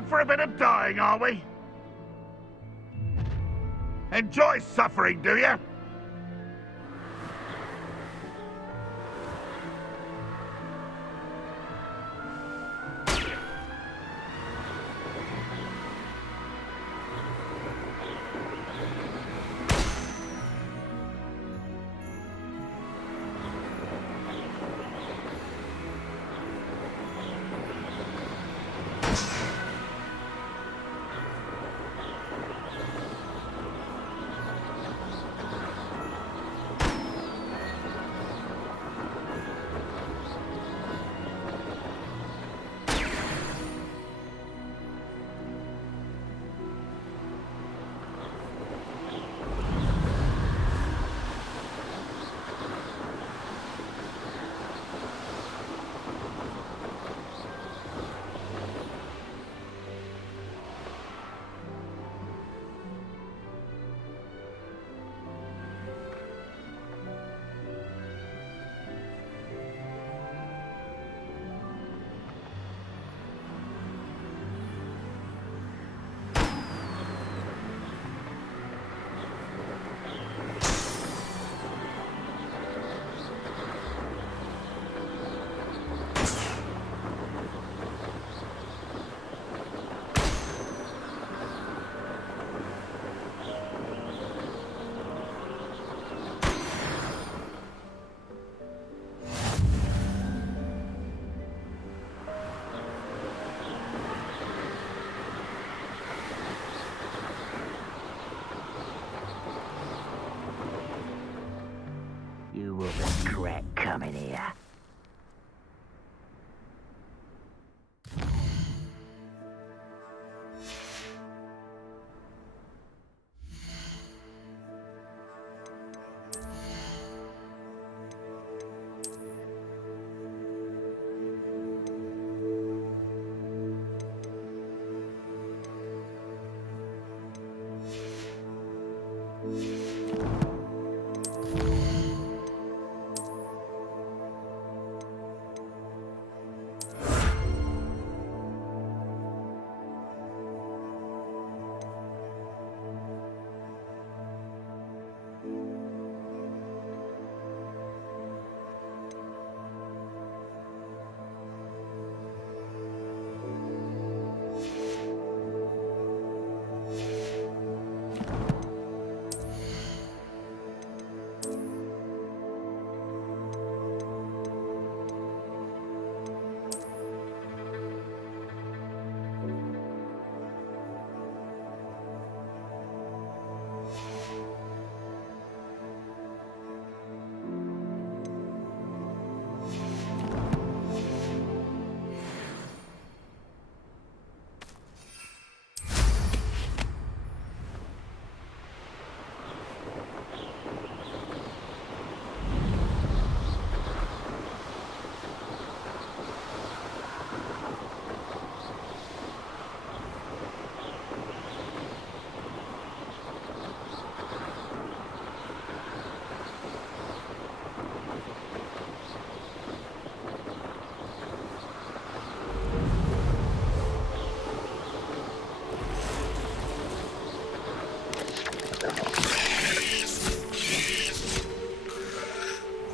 up for a bit of dying, are we? Enjoy suffering, do you? You will regret coming here.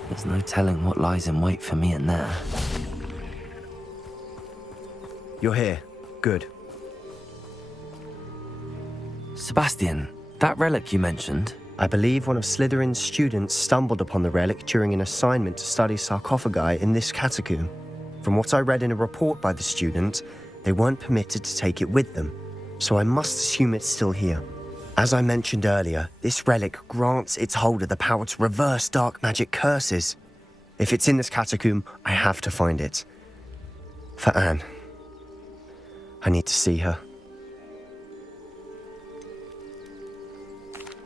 There's no telling what lies in wait for me in there. You're here. Good. Sebastian, that relic you mentioned, I believe one of Slytherin's students stumbled upon the relic during an assignment to study sarcophagi in this catacomb. From what I read in a report by the student, they weren't permitted to take it with them, so I must assume it's still here. As I mentioned earlier, this relic grants its holder the power to reverse dark magic curses. If it's in this catacomb, I have to find it. For Anne. I need to see her.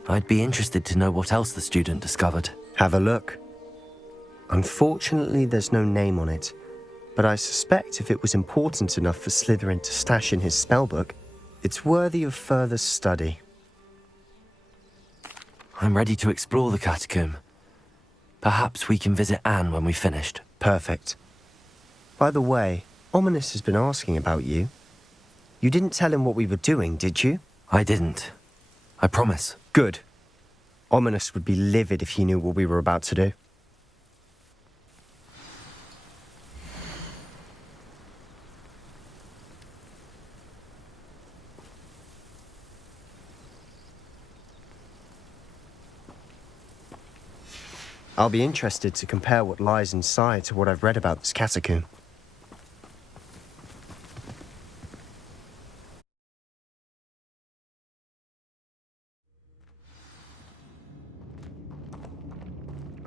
I'd be interested to know what else the student discovered. Have a look. Unfortunately, there's no name on it, but I suspect if it was important enough for Slytherin to stash in his spellbook, it's worthy of further study. I'm ready to explore the catacomb. Perhaps we can visit Anne when we've finished. Perfect. By the way, Ominous has been asking about you. You didn't tell him what we were doing, did you? I didn't. I promise. Good. Ominous would be livid if he knew what we were about to do. I'll be interested to compare what lies inside to what I've read about this catacomb.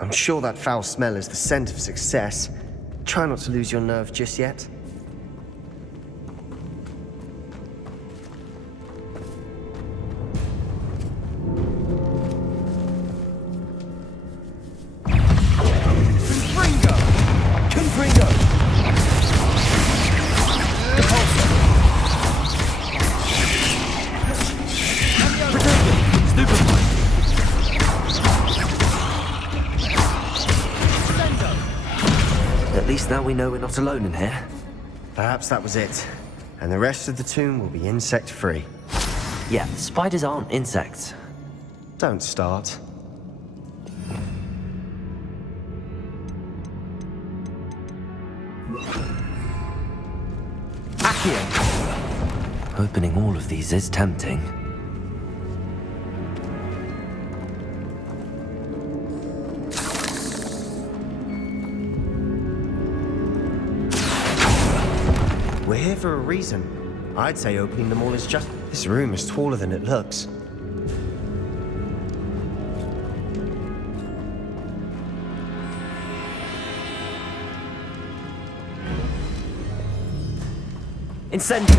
I'm sure that foul smell is the scent of success. Try not to lose your nerve just yet. At least now we know we're not alone in here. Perhaps that was it. And the rest of the tomb will be insect-free. Yeah, spiders aren't insects. Don't start. Accio! Opening all of these is tempting. We're here for a reason. I'd say opening them all is just... This room is taller than it looks. Incendio!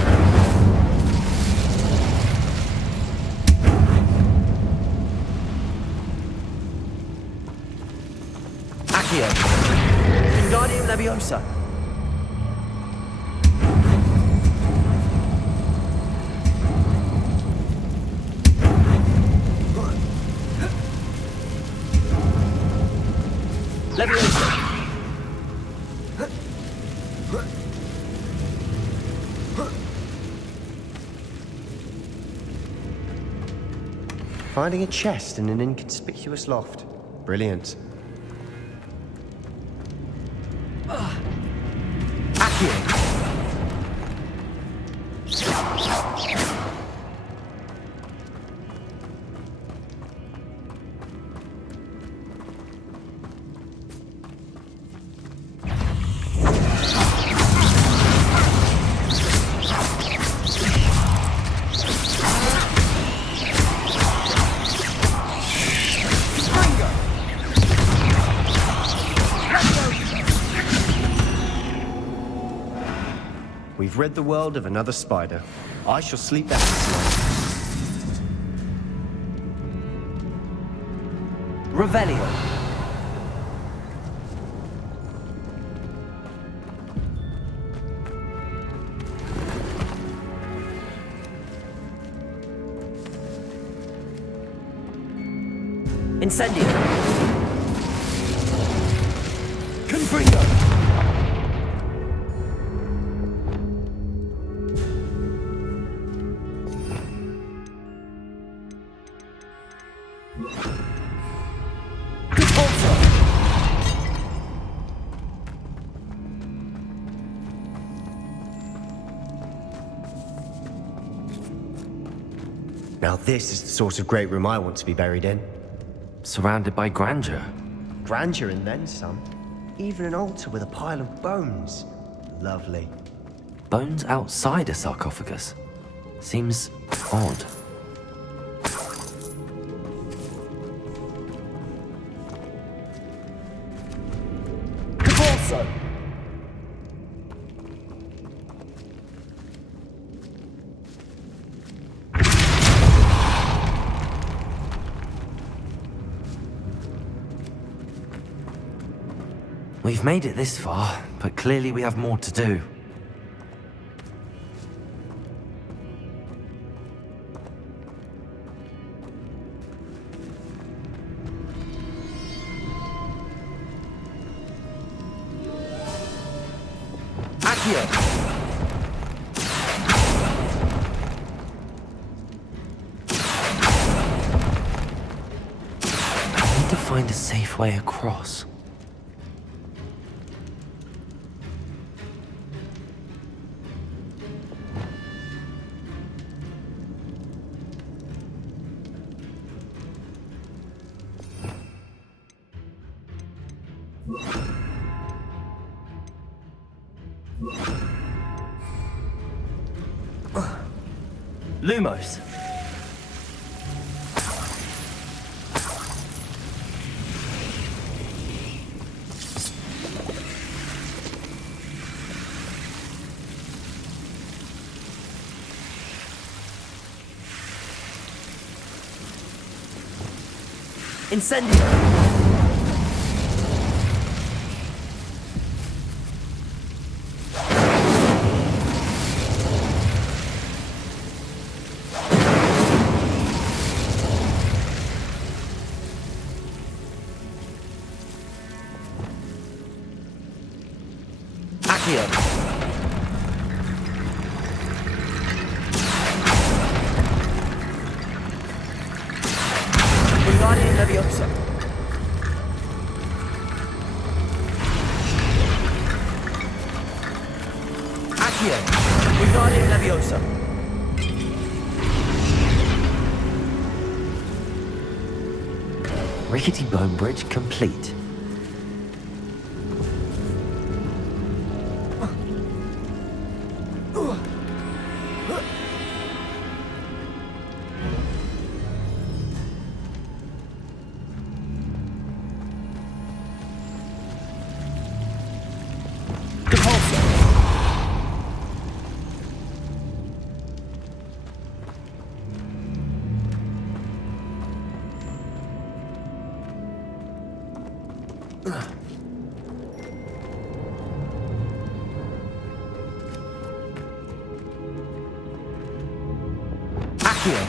Accio! Wingardium Leviosa! Leviosa! Finding a chest in an inconspicuous loft. Brilliant. Accio! We've rid the world of another spider. I shall sleep better tonight. Revelio! Incendio! Confringo! Now this is the sort of great room I want to be buried in. Surrounded by grandeur. Grandeur and then some. Even an altar with a pile of bones. Lovely. Bones outside a sarcophagus. Seems odd. Caporso! We've made it this far, but clearly we have more to do. Accio! find a safe way across. Lumos! Incendio! Accio! Wingardium Leviosa! Accio! Wingardium Leviosa! Rickety bone bridge complete. Accio!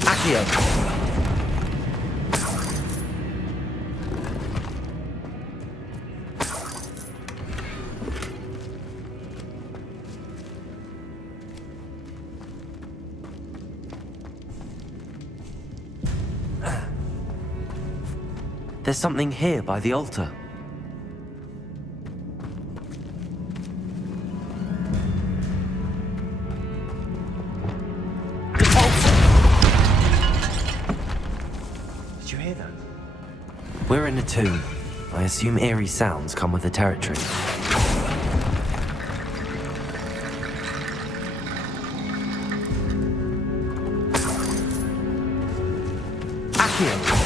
Accio! There's something here by the altar. Did you hear that? We're in a tomb. I assume eerie sounds come with the territory. Accio!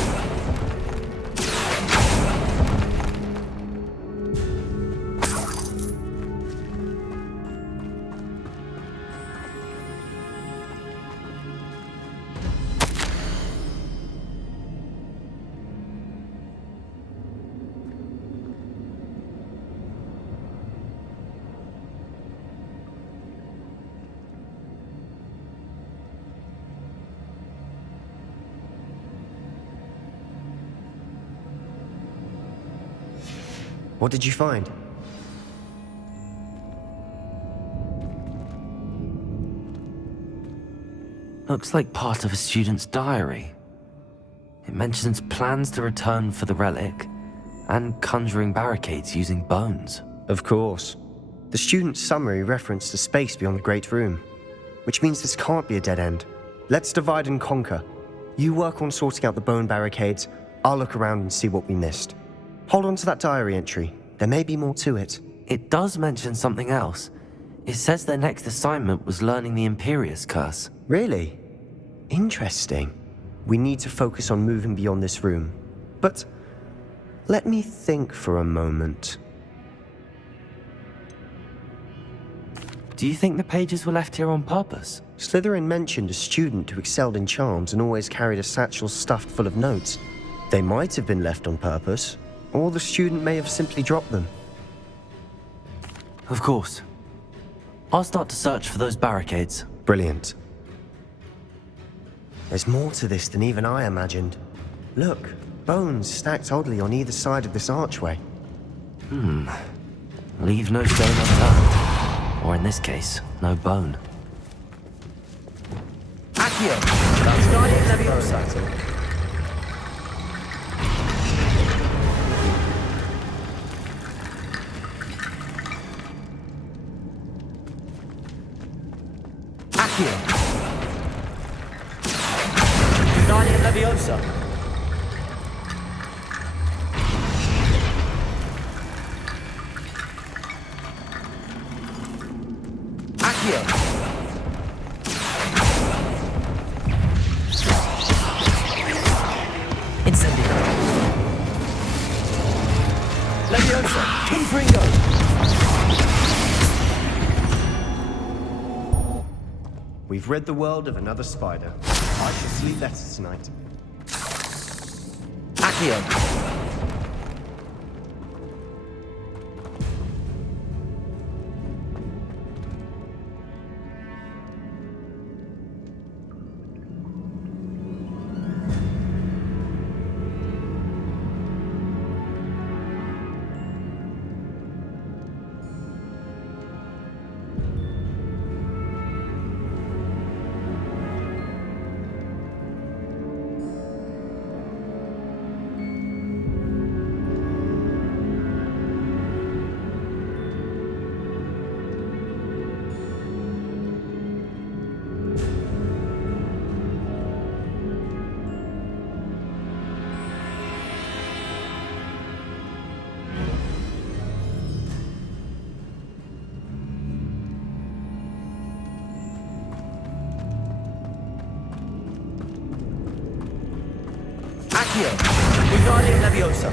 What did you find? Looks like part of a student's diary. It mentions plans to return for the relic and conjuring barricades using bones. Of course. The student's summary referenced a space beyond the Great Room, which means this can't be a dead end. Let's divide and conquer. You work on sorting out the bone barricades, I'll look around and see what we missed. Hold on to that diary entry. There may be more to it. It does mention something else. It says their next assignment was learning the Imperius Curse. Really? Interesting. We need to focus on moving beyond this room. But let me think for a moment. Do you think the pages were left here on purpose? Slytherin mentioned a student who excelled in charms and always carried a satchel stuffed full of notes. They might have been left on purpose, or the student may have simply dropped them. Of course. I'll start to search for those barricades. Brilliant. There's more to this than even I imagined. Look, bones stacked oddly on either side of this archway. Leave no stone unturned. Or in this case, no bone. Accio! Starting Leviosa. Accio! Starting Leviosa. Accio! Incendio. Leviosa. Confringo. We've rid the world of another spider. I shall sleep better tonight. Accio. Accio. Wingardium Leviosa.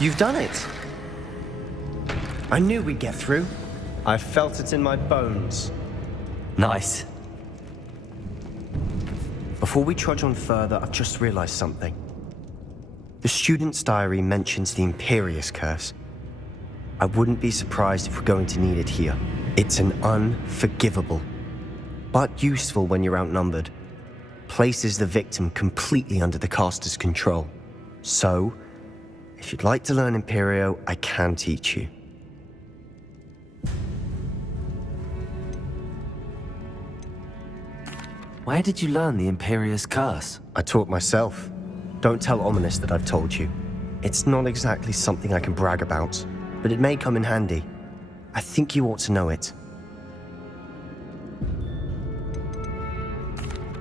You've done it! I knew we'd get through. I felt it in my bones. Nice. Before we trudge on further, I've just realized something. The student's diary mentions the Imperious Curse. I wouldn't be surprised if we're going to need it here. It's an unforgivable, but useful when you're outnumbered. Places the victim completely under the caster's control. So, if you'd like to learn Imperio, I can teach you. Where did you learn the Imperious Curse? I taught myself. Don't tell Ominous that I've told you. It's not exactly something I can brag about, but it may come in handy. I think you ought to know it.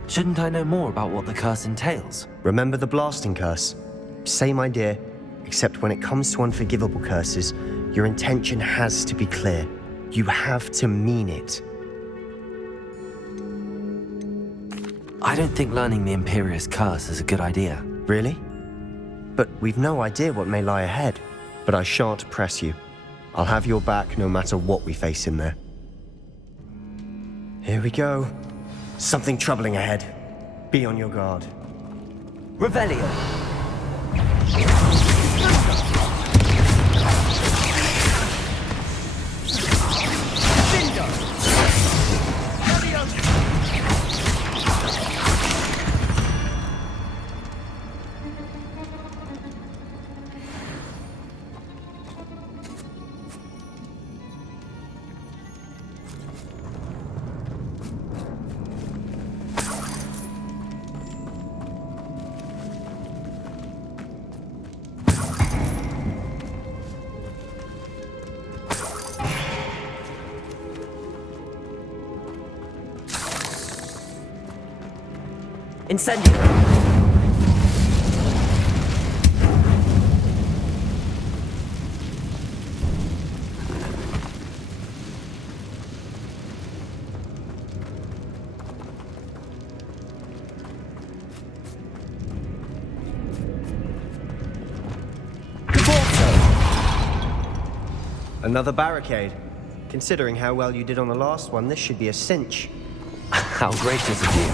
Shouldn't I know more about what the curse entails? Remember the blasting curse? Same idea, except when it comes to unforgivable curses, your intention has to be clear. You have to mean it. I don't think learning the Imperious Curse is a good idea. Really? But we've no idea what may lie ahead. But I shan't press you. I'll have your back no matter what we face in there. Here we go. Something troubling ahead. Be on your guard. Revelio. Incendio. Another barricade. Considering how well you did on the last one, this should be a cinch. How gracious of you.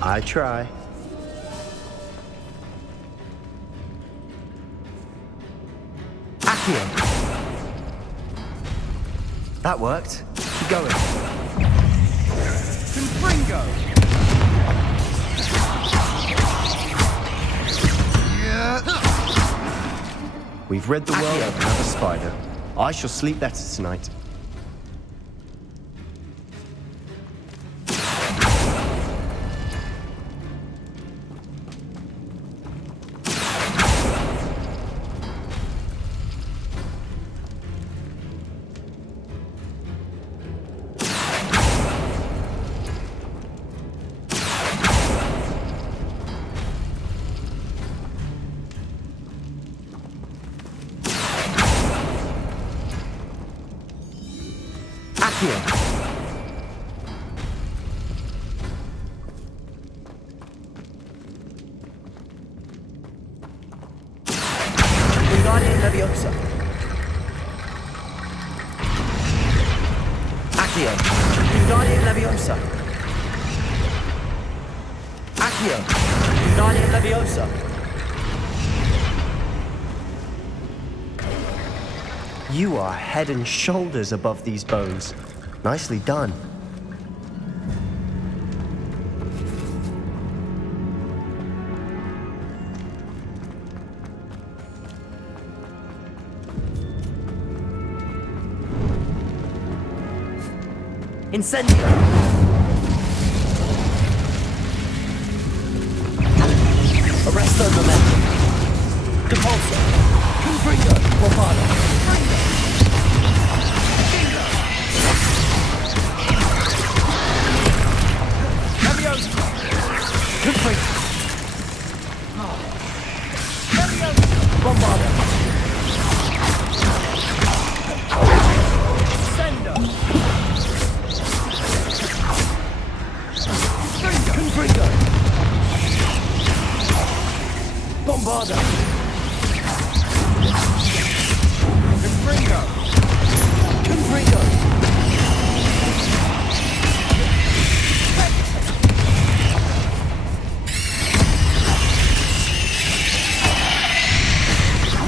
I try. Accio. That worked. Keep going. Confringo. We've rid the world of another spider. I shall sleep better tonight. Wingardium Leviosa. Accio. Wingardium Leviosa. Accio. Wingardium Leviosa. You are head and shoulders above these bones. Nicely done. Incendio. Arresto Momentum. Depulso. Confringo. Bombado. Leviosa. Confringo. Leviosa. Bombado. Sendo. Confringo. Bombarda. Confringo. Confringo.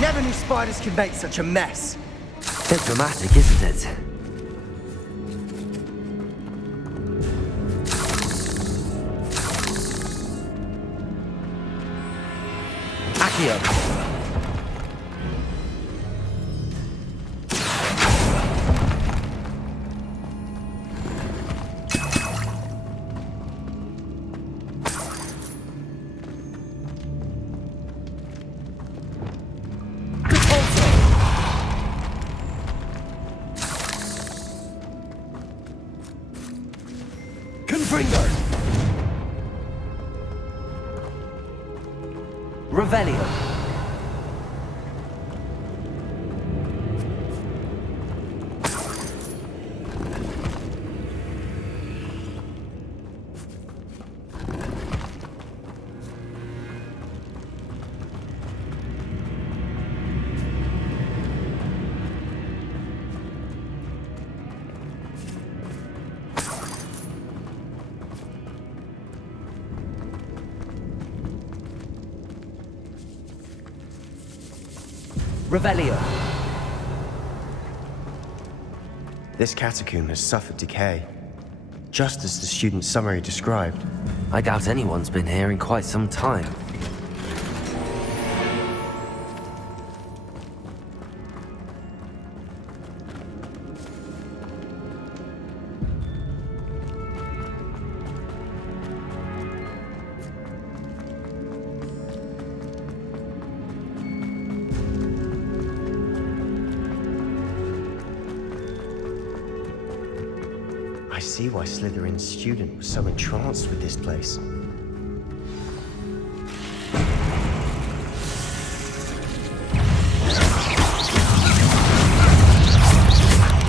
Never knew spiders could make such a mess. Bit dramatic, isn't it? Accio. Depulso. Confringo. Revelio. Revelio. This catacomb has suffered decay, just as the student's summary described. I doubt anyone's been here in quite some time. I see why Slytherin's student was so entranced with this place.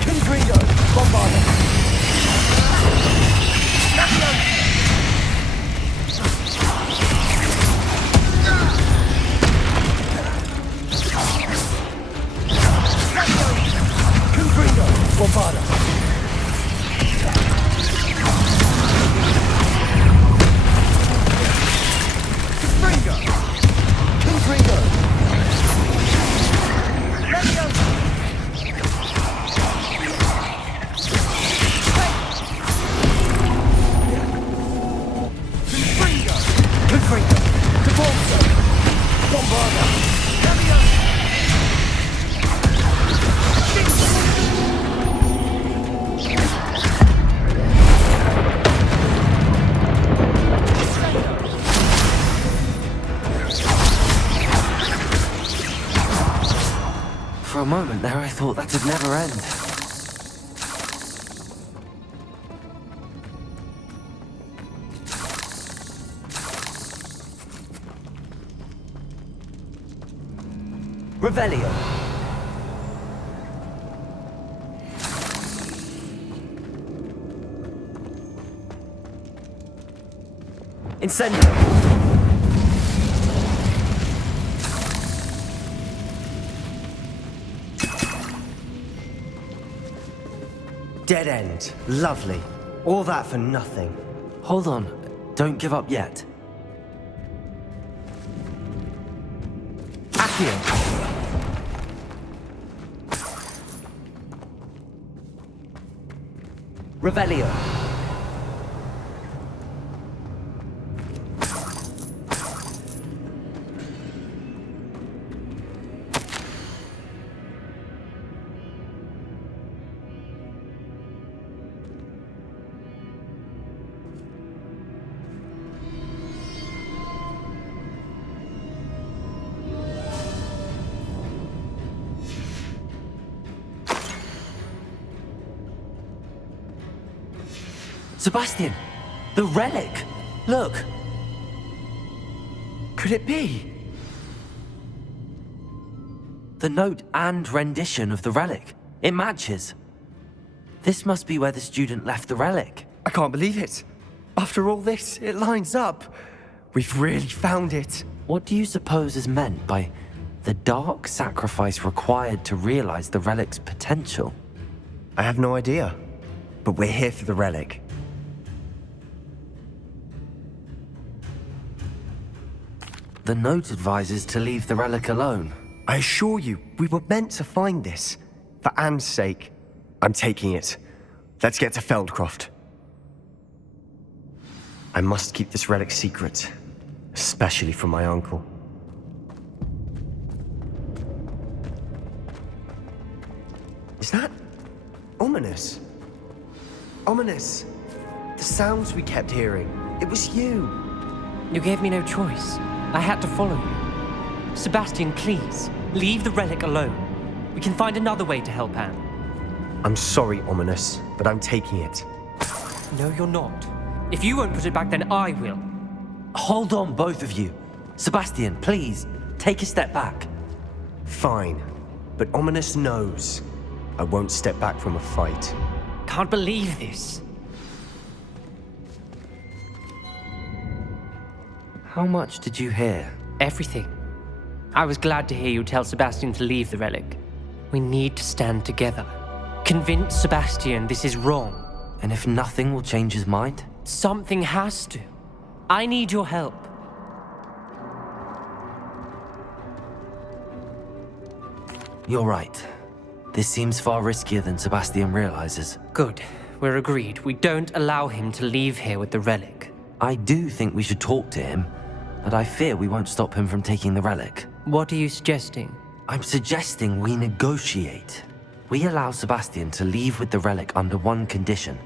Confringo. Bombarda. a moment there, I thought that would never end. Revelio. Incendio. Dead end. Lovely. All that for nothing. Hold on, don't give up yet. Accio. Revelio. Sebastian! The relic! Look! Could it be? The note and rendition of the relic. It matches. This must be where the student left the relic. I can't believe it. After all this, it lines up. We've really found it. What do you suppose is meant by the dark sacrifice required to realize the relic's potential? I have no idea. But we're here for the relic. The note advises to leave the relic alone. I assure you, we were meant to find this. For Anne's sake. I'm taking it. Let's get to Feldcroft. I must keep this relic secret. Especially from my uncle. Is that ominous? Ominous. The sounds we kept hearing. It was you. You gave me no choice. I had to follow you. Sebastian, please, leave the relic alone. We can find another way to help Anne. I'm sorry, Ominous, but I'm taking it. No, you're not. If you won't put it back, then I will. Hold on, both of you. Sebastian, please, take a step back. Fine, but Ominous knows. I won't step back from a fight. Can't believe this. How much did you hear? Everything. I was glad to hear you tell Sebastian to leave the relic. We need to stand together. Convince Sebastian this is wrong. And if nothing will change his mind? Something has to. I need your help. You're right. This seems far riskier than Sebastian realizes. Good. We're agreed. We don't allow him to leave here with the relic. I do think we should talk to him, but I fear we won't stop him from taking the relic. What are you suggesting? I'm suggesting we negotiate. We allow Sebastian to leave with the relic under one condition.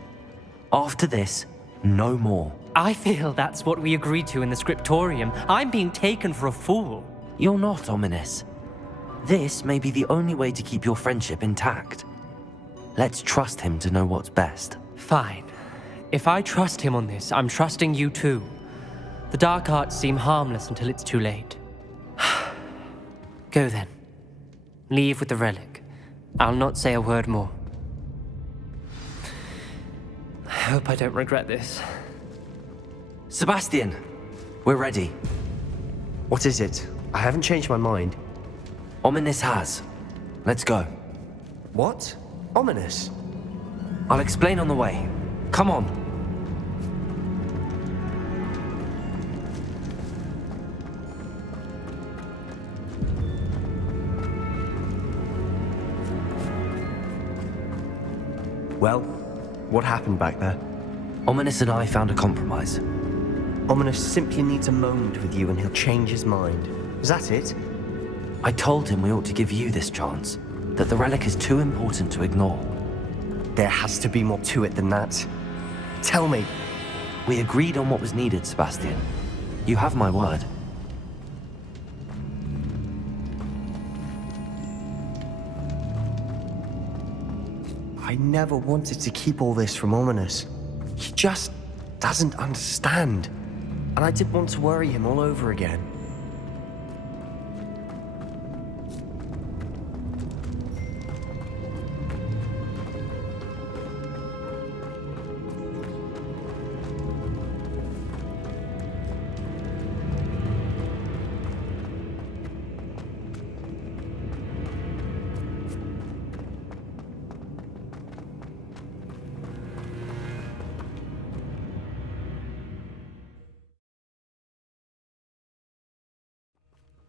After this, no more. I feel that's what we agreed to in the scriptorium. I'm being taken for a fool. You're not, Ominous. This may be the only way to keep your friendship intact. Let's trust him to know what's best. Fine. If I trust him on this, I'm trusting you too. The dark arts seem harmless until it's too late. Go then. Leave with the relic. I'll not say a word more. I hope I don't regret this. Sebastian, we're ready. What is it? I haven't changed my mind. Ominous has. Let's go. What? Ominous? I'll explain on the way. Come on. Well, what happened back there? Ominous and I found a compromise. Ominous simply needs a moment with you and he'll change his mind. Is that it? I told him we ought to give you this chance, that the relic is too important to ignore. There has to be more to it than that. Tell me. We agreed on what was needed, Sebastian. You have my word. I never wanted to keep all this from Ominous. He just doesn't understand. And I didn't want to worry him all over again.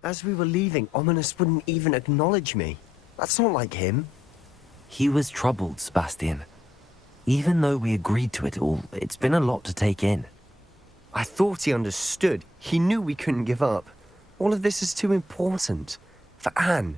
As we were leaving, Ominous wouldn't even acknowledge me. That's not like him. He was troubled, Sebastian. Even though we agreed to it all, it's been a lot to take in. I thought he understood. He knew we couldn't give up. All of this is too important. For Anne.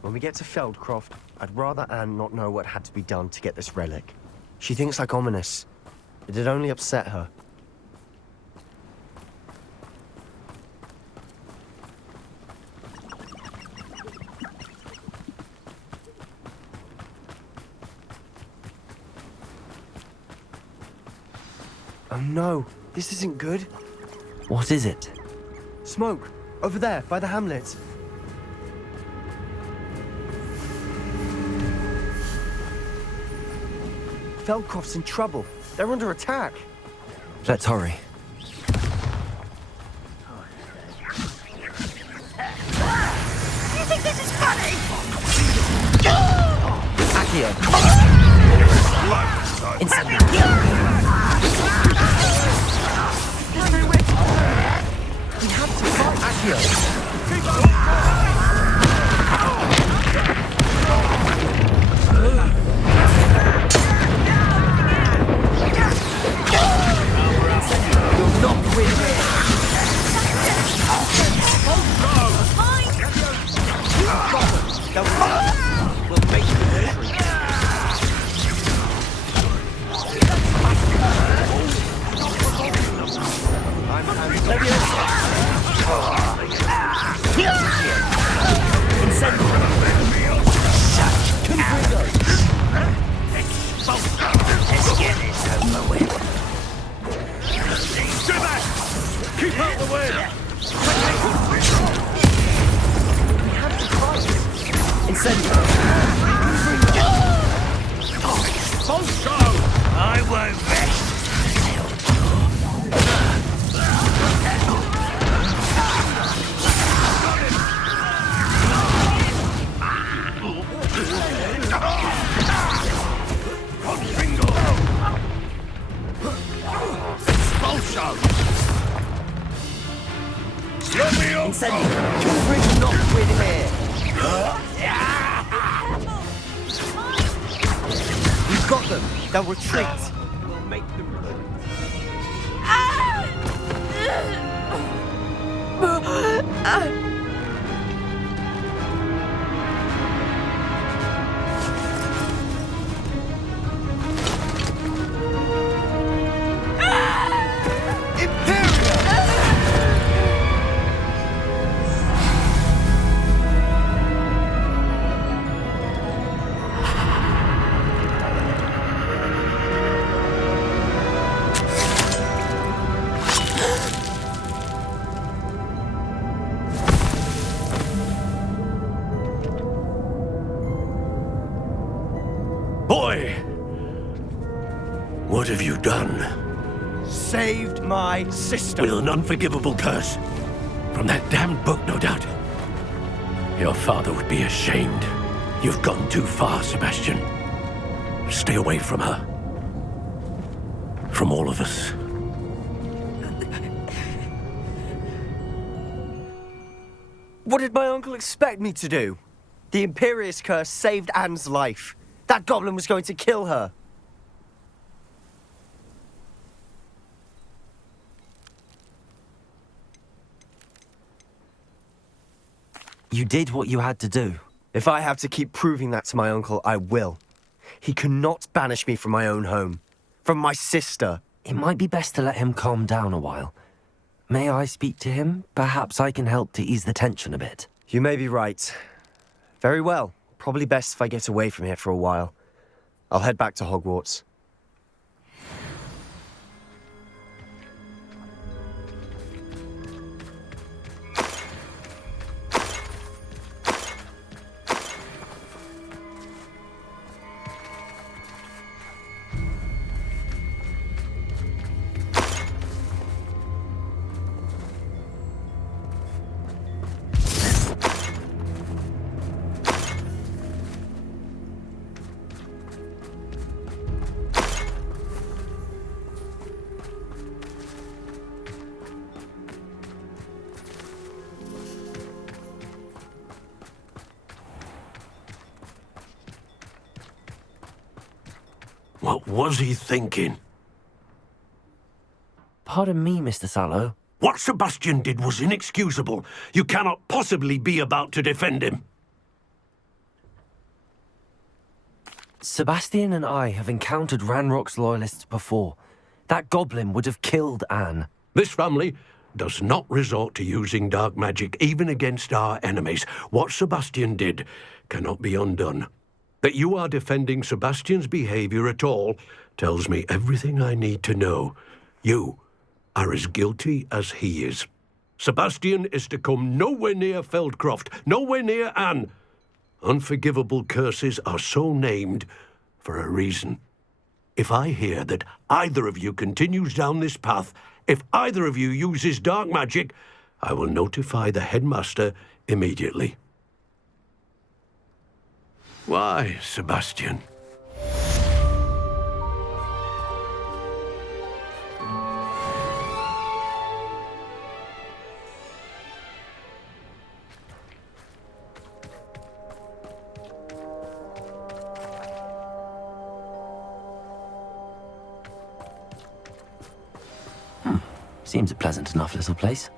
When we get to Feldcroft, I'd rather Anne not know what had to be done to get this relic. She thinks like Ominous. It'd only upset her. Oh no, this isn't good. What is it? Smoke, over there, by the hamlet. Feldcroft's in trouble. They're under attack. Let's hurry. You think this is funny? Accio! Incendio! We have to fight. Accio! You'll not win here! We'll make the victory. Keep out the way! I won't rest. Incendio! Not win here! We've got them. They'll retreat. We'll make them retreat. Boy! What have you done? Saved my sister. With an unforgivable curse. From that damned book, no doubt. Your father would be ashamed. You've gone too far, Sebastian. Stay away from her. From all of us. What did my uncle expect me to do? The Imperious curse saved Anne's life. That goblin was going to kill her. You did what you had to do. If I have to keep proving that to my uncle, I will. He cannot banish me from my own home. From my sister. It might be best to let him calm down a while. May I speak to him? Perhaps I can help to ease the tension a bit. You may be right. Very well. Probably best if I get away from here for a while. I'll head back to Hogwarts. What was he thinking? Pardon me, Mr. Sallow. What Sebastian did was inexcusable. You cannot possibly be about to defend him. Sebastian and I have encountered Ranrock's loyalists before. That goblin would have killed Anne. This family does not resort to using dark magic even against our enemies. What Sebastian did cannot be undone. That you are defending Sebastian's behavior at all tells me everything I need to know. You are as guilty as he is. Sebastian is to come nowhere near Feldcroft, nowhere near Anne. Unforgivable curses are so named for a reason. If I hear that either of you continues down this path, if either of you uses dark magic, I will notify the headmaster immediately. Why, Sebastian? Seems a pleasant enough little place.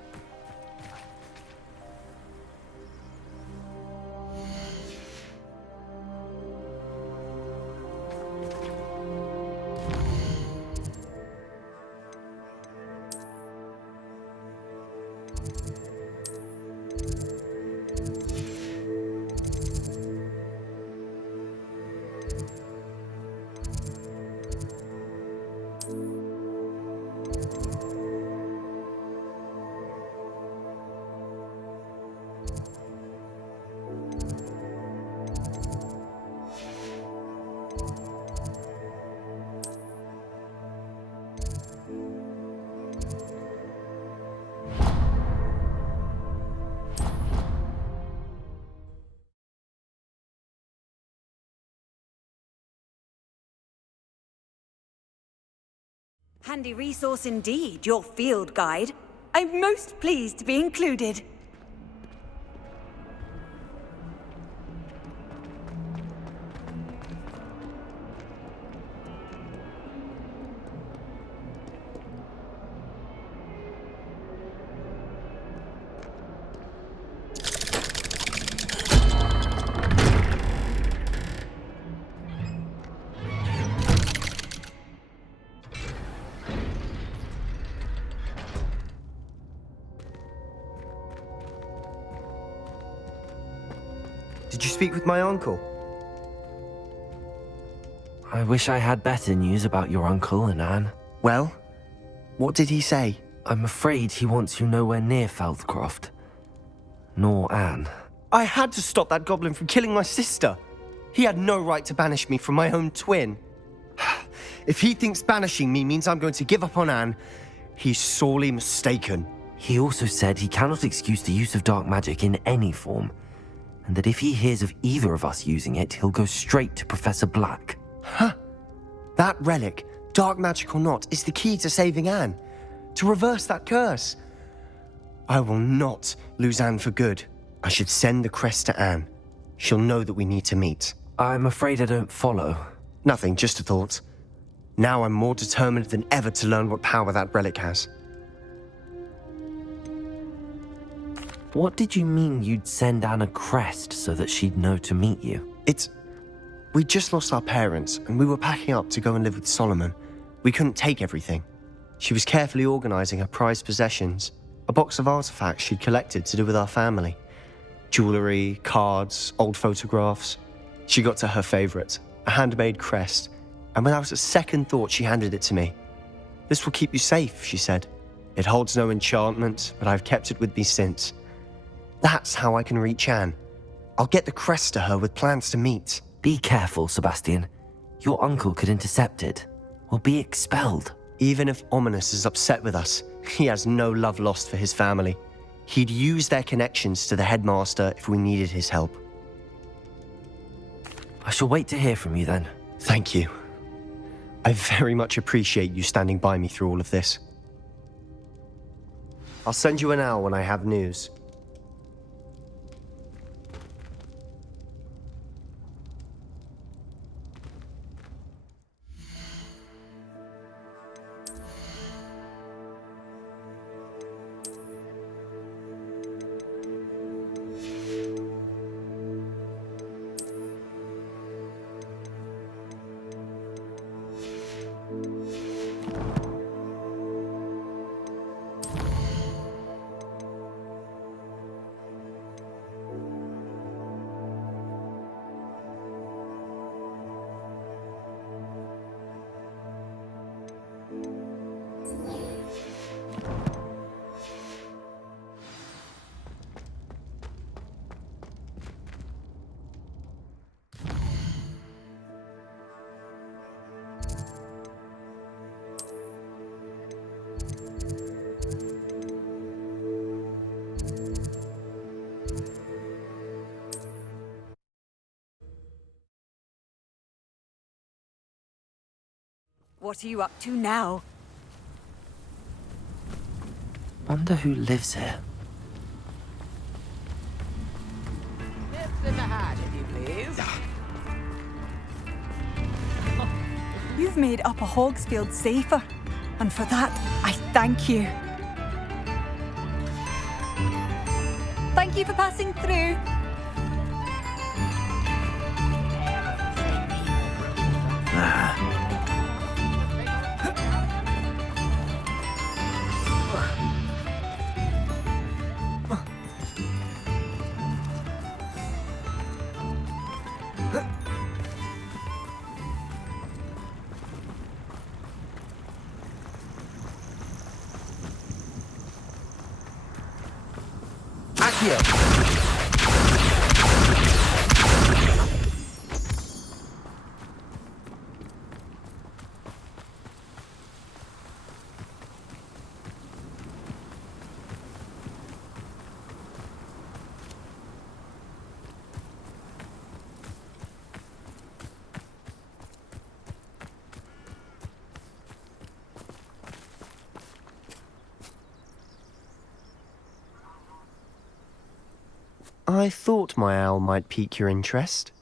Handy resource indeed, your field guide. I'm most pleased to be included. Did you speak with my uncle? I wish I had better news about your uncle and Anne. Well, what did he say? I'm afraid he wants you nowhere near Feldcroft. Nor Anne. I had to stop that goblin from killing my sister. He had no right to banish me from my own twin. If he thinks banishing me means I'm going to give up on Anne, he's sorely mistaken. He also said he cannot excuse the use of dark magic in any form, and that if he hears of either of us using it, he'll go straight to Professor Black. Huh. That relic, dark magic or not, is the key to saving Anne. To reverse that curse. I will not lose Anne for good. I should send the crest to Anne. She'll know that we need to meet. I'm afraid I don't follow. Nothing, just a thought. Now I'm more determined than ever to learn what power that relic has. What did you mean you'd send Anne a crest so that she'd know to meet you? We just lost our parents, and we were packing up to go and live with Solomon. We couldn't take everything. She was carefully organizing her prized possessions, a box of artifacts she'd collected to do with our family. Jewelry, cards, old photographs. She got to her favorite, a handmade crest, and without a second thought she handed it to me. "This will keep you safe," she said. "It holds no enchantment, but I've kept it with me since. That's how I can reach Anne. I'll get the crest to her with plans to meet." Be careful, Sebastian. Your uncle could intercept it, or be expelled. Even if Ominous is upset with us, he has no love lost for his family. He'd use their connections to the headmaster if we needed his help. I shall wait to hear from you then. Thank you. I very much appreciate you standing by me through all of this. I'll send you an owl when I have news. What are you up to now? Wonder who lives here. Nips in the hat, if you please. You've made Upper Hogsfield safer, and for that, I thank you. Thank you for passing through. I thought my owl might pique your interest.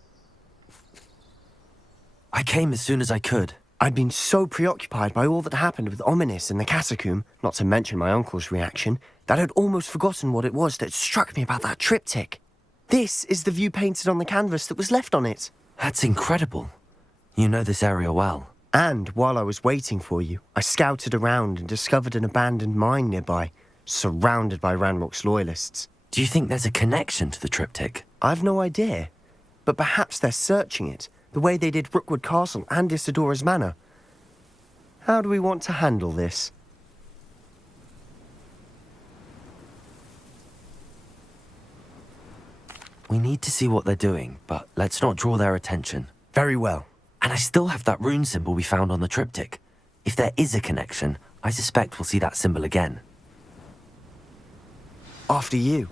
I came as soon as I could. I'd been so preoccupied by all that happened with Ominous in the catacomb, not to mention my uncle's reaction, that I'd almost forgotten what it was that struck me about that triptych. This is the view painted on the canvas that was left on it. That's incredible. You know this area well. And while I was waiting for you, I scouted around and discovered an abandoned mine nearby, surrounded by Ranrock's loyalists. Do you think there's a connection to the triptych? I've no idea, but perhaps they're searching it, the way they did Rookwood Castle and Isidora's Manor. How do we want to handle this? We need to see what they're doing, but let's not draw their attention. Very well. And I still have that rune symbol we found on the triptych. If there is a connection, I suspect we'll see that symbol again. After you.